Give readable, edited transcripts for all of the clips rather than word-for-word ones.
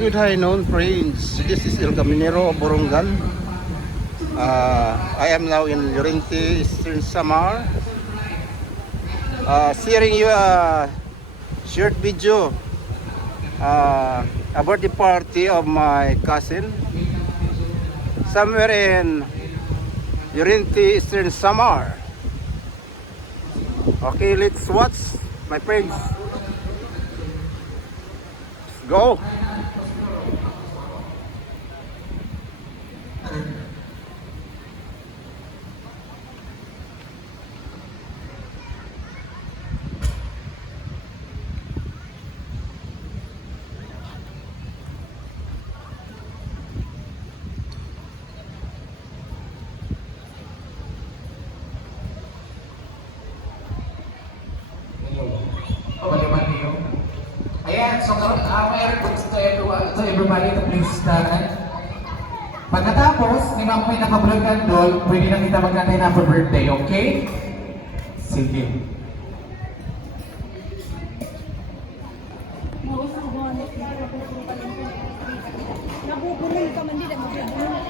Good high noon friends. This is El Caminero, Borongan. I am now in Llorente, Eastern Samar. Sharing you a short video about the party of my cousin somewhere in Llorente, Eastern Samar. Okay, let's watch, my friends. Let's go. Ayan, so karon may request to everybody to please stand. Pagkatapos, ni Ma'am may naka-vlog and doll, pwede na kita magkantay na for birthday, okay? Sige. Nabubulol ka man din, nabubulol.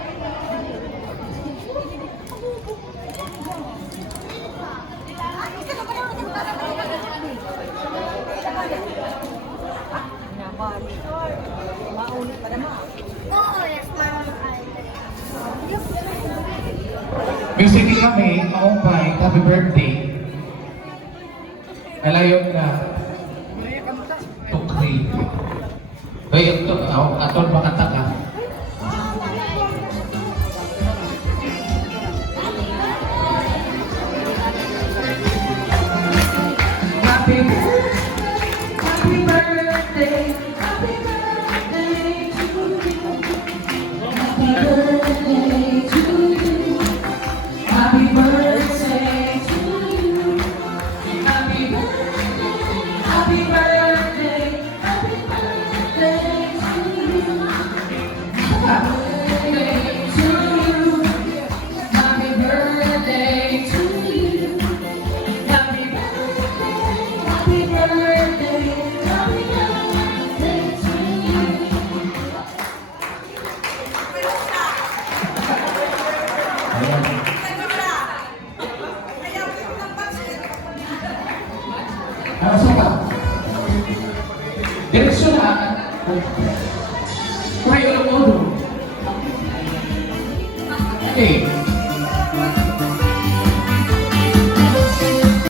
Maulit pa naman. Oo, yes, ma'am. Music kami, maupay, happy birthday. Alayok na. Tukri. Ay, ito, aton makanta ka. Happy birthday, happy birthday, happy birthday to you. Happy birthday to you. Happy birthday to you. Happy birthday, happy birthday, happy birthday to you. Happy birthday to you. Happy birthday to you. Happy birthday, happy birthday, happy birthday to you. Ano sa direksyon na. Kaya yung modo. Okay.